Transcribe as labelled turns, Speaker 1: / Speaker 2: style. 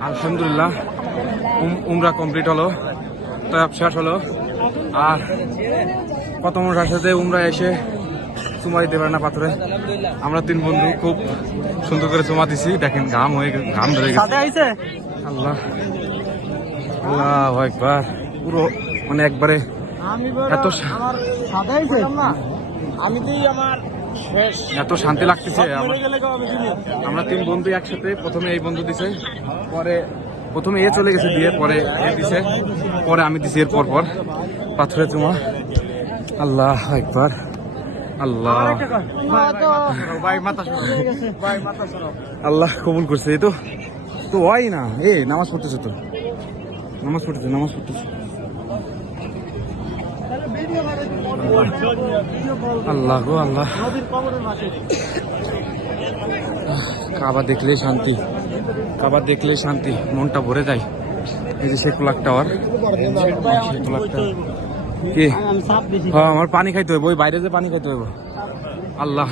Speaker 1: আলহামদুলিল্লাহ উম- উমরা কমপ্লিট হলো তয়াব শেষ হলো। আর কত মানুষ সাথে উমরা এসে চুমা দিতে পারে না পাথরে। আমরা তিন বন্ধু খুব সুন্দর করে চুমা দিছি। দেখেন ঘাম হয়ে ঘাম ধরে গেছে। আল্লাহ আল্লাহ একবার পুরো মানে একবারে এত
Speaker 2: আমি আমার
Speaker 1: এত শান্তি লাগতেছে আমার। তিন বন্ধু একসাথে প্রথমে এই বন্ধু দিছে পরে প্রথমে এ চলে গেছে দিয়ে পরে এ দিছে পরে আমি দিছি এর পর পর। পাথরে চুমা। আল্লাহ একবার। আল্লাহ।
Speaker 2: ভাই মাথা ভাই মাথা সরো।
Speaker 1: আল্লাহ কবুল করছে এই তো। তো হয় না। এ নামাজ পড়তেছে তো। নামাজ পড়তেছে নামাজ পড়তেছে। আল্লাহ গো আল্লাহ। কাবা দেখলেই শান্তি। কাবা দেখলেই শান্তি, মনটা ভরে যায়। এই যে শেকুলাক টাওয়ার। টাওয়ার হ্যাঁ আমার পানি খাইতে হইব, ওই বাইরে যে পানি খাইতে হইব। আল্লাহ।